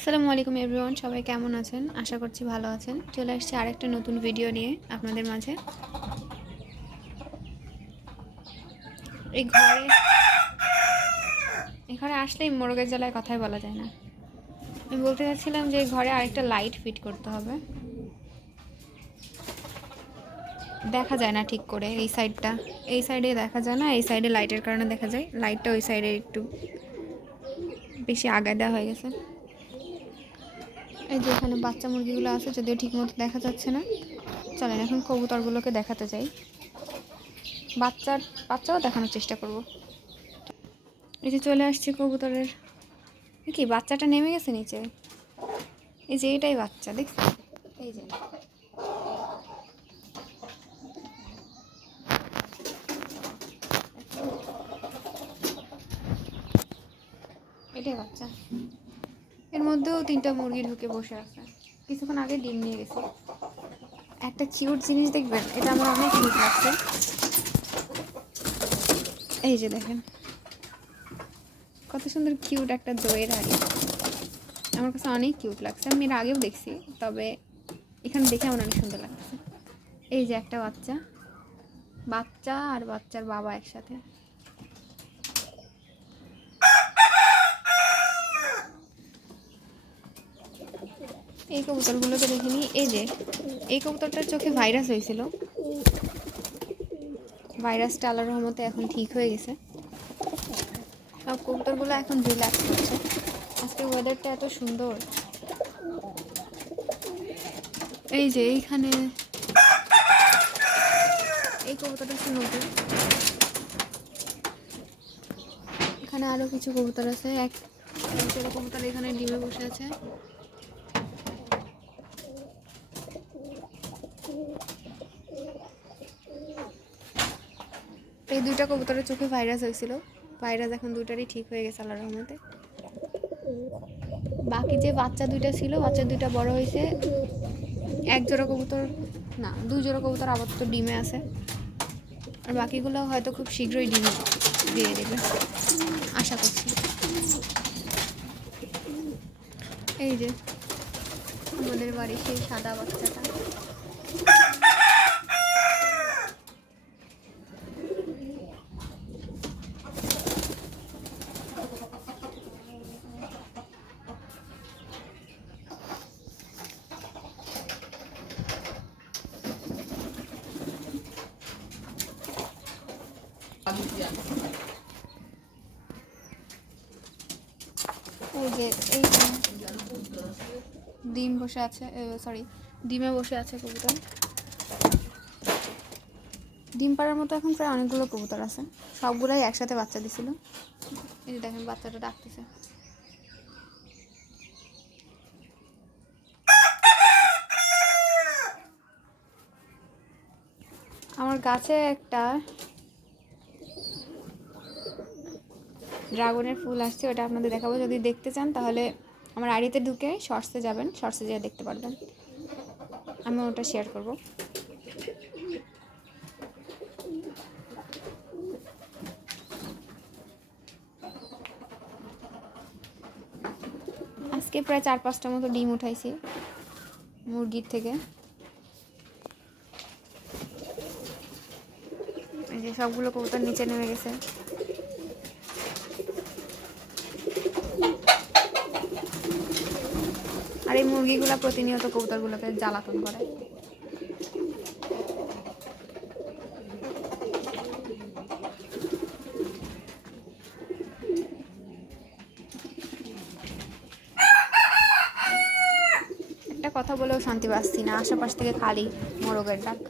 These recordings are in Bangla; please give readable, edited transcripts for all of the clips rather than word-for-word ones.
আসসালামু আলাইকুম এভরিওয়ান, সবাই কেমন আছেন? আশা করছি ভালো আছেন। চলে আসছি আরেকটা নতুন ভিডিও নিয়ে আপনাদের মাঝে। এই ঘরে আসলেই মোরগের জ্বালায় কথাই বলা যায় না। আমি বলতে চাচ্ছিলাম যে ঘরে আরেকটা লাইট ফিট করতে হবে। দেখা যায় না ঠিক করে এই সাইডে দেখা যায় না, এই সাইডে লাইটের কারণে দেখা যায়। লাইটটা ওই সাইডে একটু বেশি আগায় দেওয়া হয়ে গেছে। এই যে এখানে বাচ্চা মুরগিগুলো আছে, যদিও ঠিক মতো দেখা যাচ্ছে না। চলেন এখন কবুতরগুলোকে দেখাতে যাই। বাচ্চাও দেখানোর চেষ্টা করব। এই যে চলে আসছে কবুতরের। কি বাচ্চাটা নেমে গেছে নিচে? এই যে এটাই বাচ্চা, দেখছি। এই যে এটাই বাচ্চা। এর মধ্যেও 3টা মুরগি ঢুকে বসে আছে। কিছুক্ষণ আগে ডিম নিয়ে গেছে। একটা কিউট জিনিস দেখবেন, এটা আমার অনেক কিউট লাগছে। এই যে দেখেন কত সুন্দর কিউট একটা দইয়ের হাড়ি। আমার কাছে অনেক কিউট লাগছে। আমি এর আগেও দেখছি, তবে এখানে দেখে আমার অনেক সুন্দর লাগছে। এই যে একটা বাচ্চা আর বাচ্চার বাবা একসাথে। এই কবুতরগুলোকে দেখিনি। এই কবুতরটার চোখে ভাইরাস হয়েছিল। ভাইরাসটা আল্লাহর রহমতে এখন ঠিক হয়ে গেছে। সব কবুতরগুলো এখন রিল্যাক্স করছে। আজকে ওয়েদারটা এত সুন্দর। এই যে এইখানে এই কবুতরটা হচ্ছে নতুন। এখানে আরও কিছু কবুতর আছে। এক জোড়া কবুতর এখানে ডিমে বসে আছে। এই 2টা কবুতরের চোখে ভাইরাস হয়েছিল। ভাইরাস এখন 2টারই ঠিক হয়ে গেছে আল্লাহর রহমতে। বাকি যে বাচ্চা 2টা ছিল, বাচ্চা 2টা বড় হয়েছে। এক জোড়া কবুতর, না 2 জোড়া কবুতর আপাতত ডিমে আছে। আর বাকিগুলো হয়তো খুব শীঘ্রই ডিম দিয়ে দেবে আশা করছি। এই যে আমাদের বাড়ির সেই সাদা বাচ্চাটা। এই যে ডিম বসে আছে, ডিমে বসে আছে কবুতর। ডিম পাড়ার মতো এখন প্রায় অনেকগুলো কবুতর আছে। সবগুলাই একসাথে বাচ্চা দিছিল। এই যে দেখেন বাচ্চাটা ডাকতেছে। আমার গাছে একটা ড্রাগনের ফুল আসছে, ওটা আপনাদের দেখাবো। যদি দেখতে চান তাহলে আমার আইডিতে ঢুকে শর্টসে যাবেন, শর্টসে যেয়ে দেখতে পারবেন। আমি ওটা শেয়ার করব। আজকে প্রায় 4-5টা মতো ডিম উঠাইছি মুরগির থেকে। এই যে সবগুলো কবুতর নিচে নেমে গেছে। আর এই মুরগিগুলো প্রতিনিয়ত কবুতরগুলোকে জ্বালাতন করে। একটা কথা বলেও শান্তি পাচ্ছি না, আশেপাশ থেকে খালি মোরগের ডাক।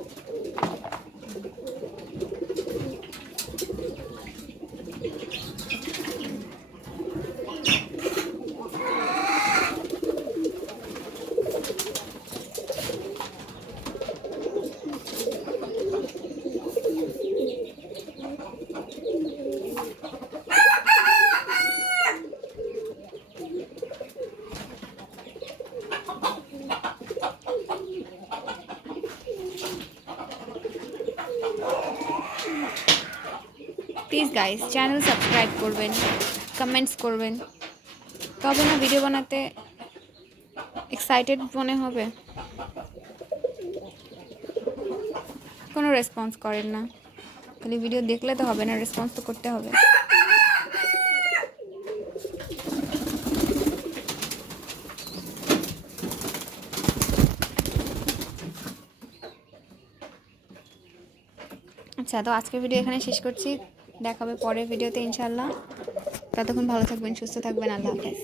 প্লিজ গাইস, চ্যানেল সাবস্ক্রাইব করবেন, কমেন্টস করবেন, তবে না ভিডিও বানাতে এক্সাইটেড মনে হবে, কোনো রেসপন্স করেন না। খালি ভিডিও দেখলে তো হবে না, রেসপন্স তো করতে হবে। আচ্ছা, তো আজকের ভিডিও এখানে শেষ করছি। দেখা হবে পরের ভিডিওতে ইনশাল্লাহ। ততক্ষণ ভালো থাকবেন, সুস্থ থাকবেন। আল্লাহ হাফেজ।